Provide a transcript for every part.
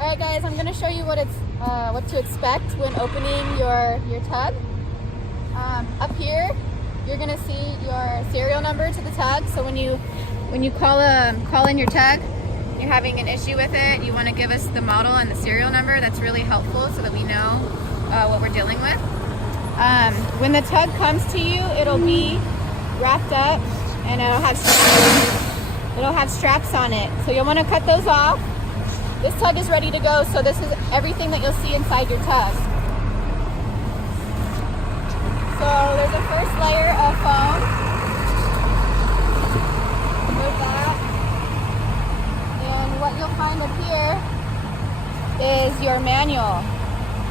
All right, guys, I'm going to show you what to expect when opening your tug. Up here, you're going to see your serial number to the tug. So when you call in your tug, you're having an issue with it, you want to give us the model and the serial number. That's really helpful so that we know what we're dealing with. When the tug comes to you, it'll be wrapped up and it'll have straps on it. So you'll want to cut those off. This tug is ready to go, so this is everything that you'll see inside your tug. So there's a first layer of foam. Remove that. And what you'll find up here is your manual.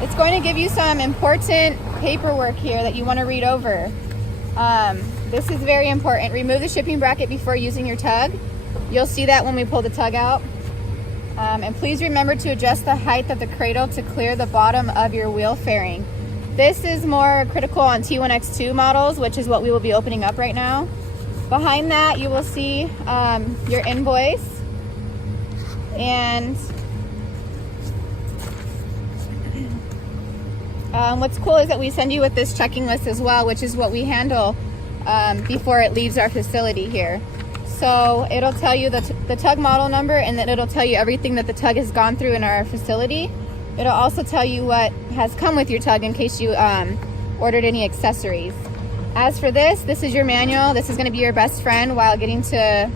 It's going to give you some important paperwork here that you want to read over. This is very important. Remove the shipping bracket before using your tug. You'll see that when we pull the tug out. And please remember to adjust the height of the cradle to clear the bottom of your wheel fairing. This is more critical on T1X2 models, which is what we will be opening up right now. Behind that, you will see your invoice. And what's cool is that we send you with this checking list as well, which is what we handle before it leaves our facility here. So it'll tell you the tug model number, and then it'll tell you everything that the tug has gone through in our facility. It'll also tell you what has come with your tug in case you ordered any accessories. As for this is your manual. This is going to be your best friend while getting to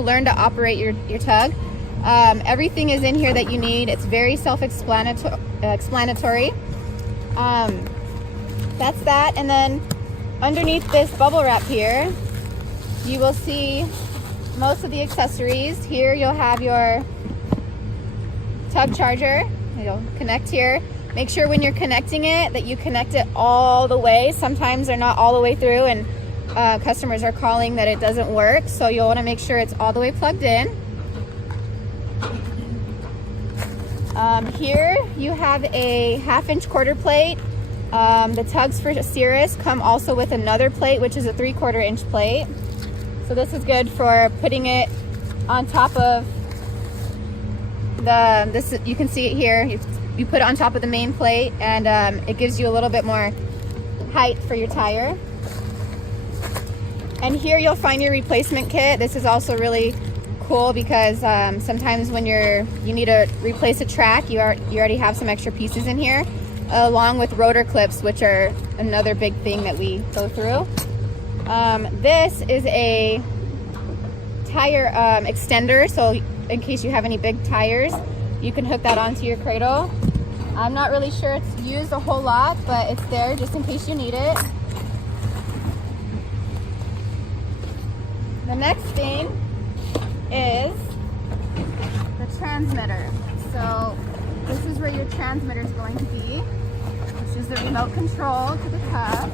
learn to operate your tug. Everything is in here that you need. It's very self-explanatory. That's that. And then underneath this bubble wrap here, you will see most of the accessories. Here you'll have your tug charger. It'll connect here. Make sure when you're connecting it that you connect it all the way. Sometimes they're not all the way through and customers are calling that it doesn't work. So you'll want to make sure it's all the way plugged in. Here you have a 1/2-inch quarter plate. The tugs for Cirrus come also with another plate, which is a 3/4 inch plate. So this is good for putting it on top of you can see it here. You put it on top of the main plate, and it gives you a little bit more height for your tire. And here you'll find your replacement kit. This is also really cool because sometimes when you need to replace a track, you already have some extra pieces in here, along with rotor clips, which are another big thing that we go through. This is a tire extender, so in case you have any big tires, you can hook that onto your cradle. I'm not really sure it's used a whole lot, but it's there just in case you need it. The next thing is the transmitter. So this is where your transmitter is going to be, which is the remote control to the tug.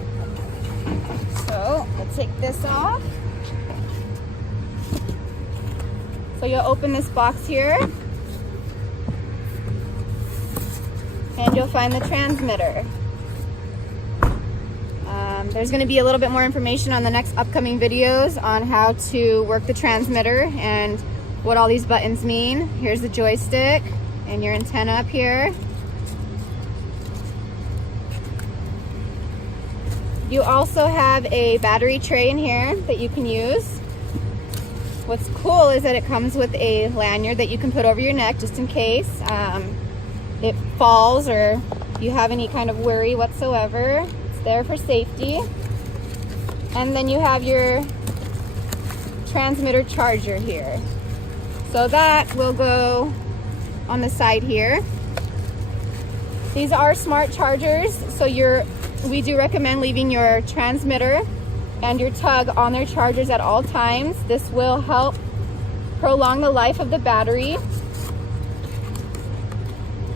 So let's take this off. So you'll open this box here and you'll find the transmitter. There's going to be a little bit more information on the next upcoming videos on how to work the transmitter and what all these buttons mean. Here's the joystick and your antenna up here. You also have a battery tray in here that you can use. What's cool is that it comes with a lanyard that you can put over your neck just in case it falls or you have any kind of worry whatsoever. It's there for safety. And then you have your transmitter charger here. So that will go on the side here. These are smart chargers, so we do recommend leaving your transmitter and your tug on their chargers at all times. This will help prolong the life of the battery,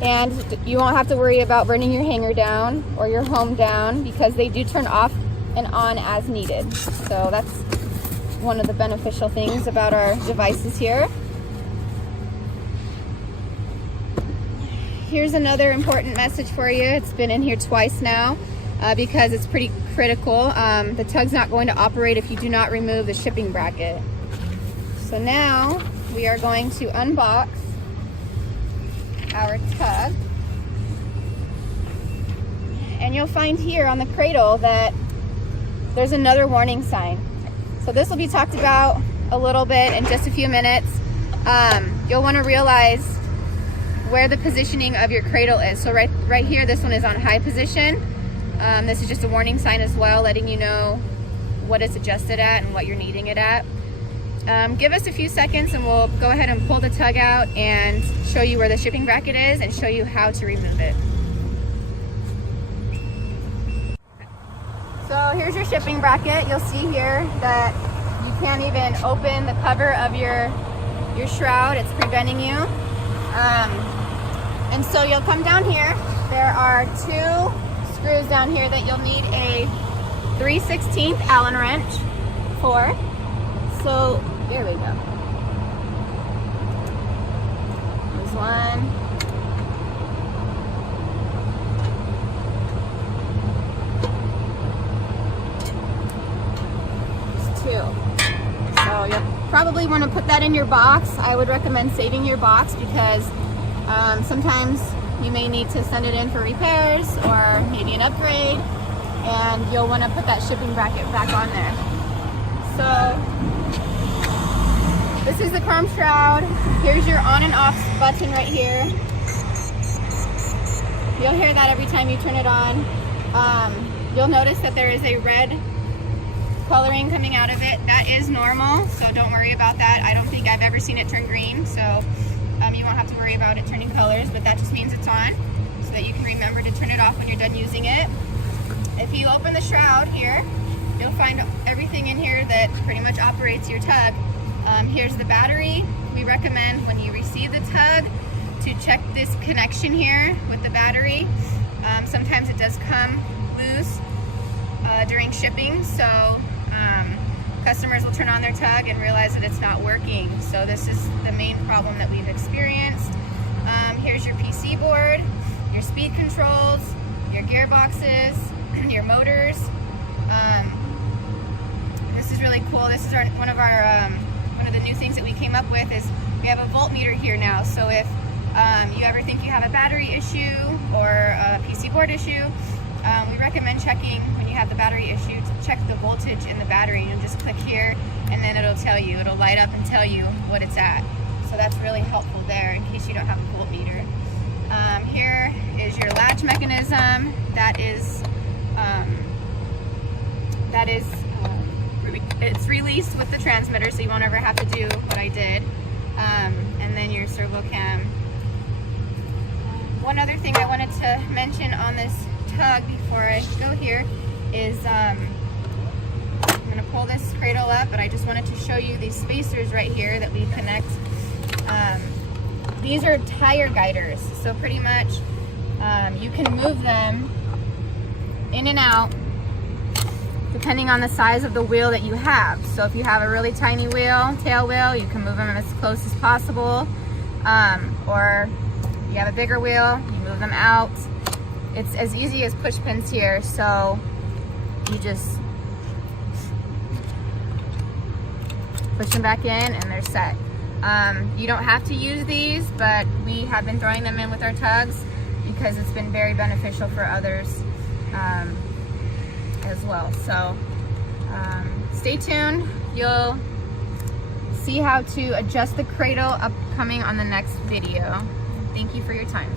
and you won't have to worry about burning your hanger down or your home down because they do turn off and on as needed. So that's one of the beneficial things about our devices here. Here's another important message for you. It's been in here twice now because it's pretty critical. The tug's not going to operate if you do not remove the shipping bracket. So now we are going to unbox our tug. And you'll find here on the cradle that there's another warning sign. So this will be talked about a little bit in just a few minutes. You'll want to realize where the positioning of your cradle is. So right here, this one is on high position. This is just a warning sign as well, letting you know what it's adjusted at and what you're needing it at. Give us a few seconds and we'll go ahead and pull the tug out and show you where the shipping bracket is and show you how to remove it. So here's your shipping bracket. You'll see here that you can't even open the cover of your shroud. It's preventing you. And so you'll come down here. There are 2 screws down here that you'll need a 3/16 Allen wrench for. So here we go. There's one. There's 2. So you'll probably want to put that in your box. I would recommend saving your box because sometimes you may need to send it in for repairs or maybe an upgrade, and you'll want to put that shipping bracket back on there. So this is the chrome shroud. Here's your on and off button right here. You'll hear that every time you turn it on. You'll notice that there is a red coloring coming out of it. That is normal, so don't worry about that. I don't think I've ever seen it turn green, so you won't have to worry about it turning colors, but that just means it's on, so that you can remember to turn it off when you're done using it. If you open the shroud here, you'll find everything in here that pretty much operates your tug. Here's the battery. We recommend when you receive the tug to check this connection here with the battery. Sometimes it does come loose during shipping, so customers will turn on their tug and realize that it's not working. So this is the main problem that we've experienced. Here's your PC board, your speed controls, your gearboxes, your motors. This is really cool. This is one of the new things that we came up with is we have a voltmeter here now. So if you ever think you have a battery issue or a PC board issue, we recommend checking when you have the battery issue to check the voltage in the battery, and just click here and then it'll tell you, it'll light up and tell you what it's at. So that's really helpful there in case you don't have a voltmeter. Here is your latch mechanism. It's released with the transmitter, so you won't ever have to do what I did. And then your servo cam. One other thing I wanted to mention on this tug before I go here is I'm going to pull this cradle up, but I just wanted to show you these spacers right here that we connect. These are tire guiders, so pretty much you can move them in and out depending on the size of the wheel that you have. So if you have a really tiny wheel, tail wheel, you can move them as close as possible, or you have a bigger wheel, you move them out. It's as easy as push pins here, so you just push them back in and they're set. You don't have to use these, but we have been throwing them in with our tugs because it's been very beneficial for others as well. So stay tuned. You'll see how to adjust the cradle upcoming on the next video. Thank you for your time.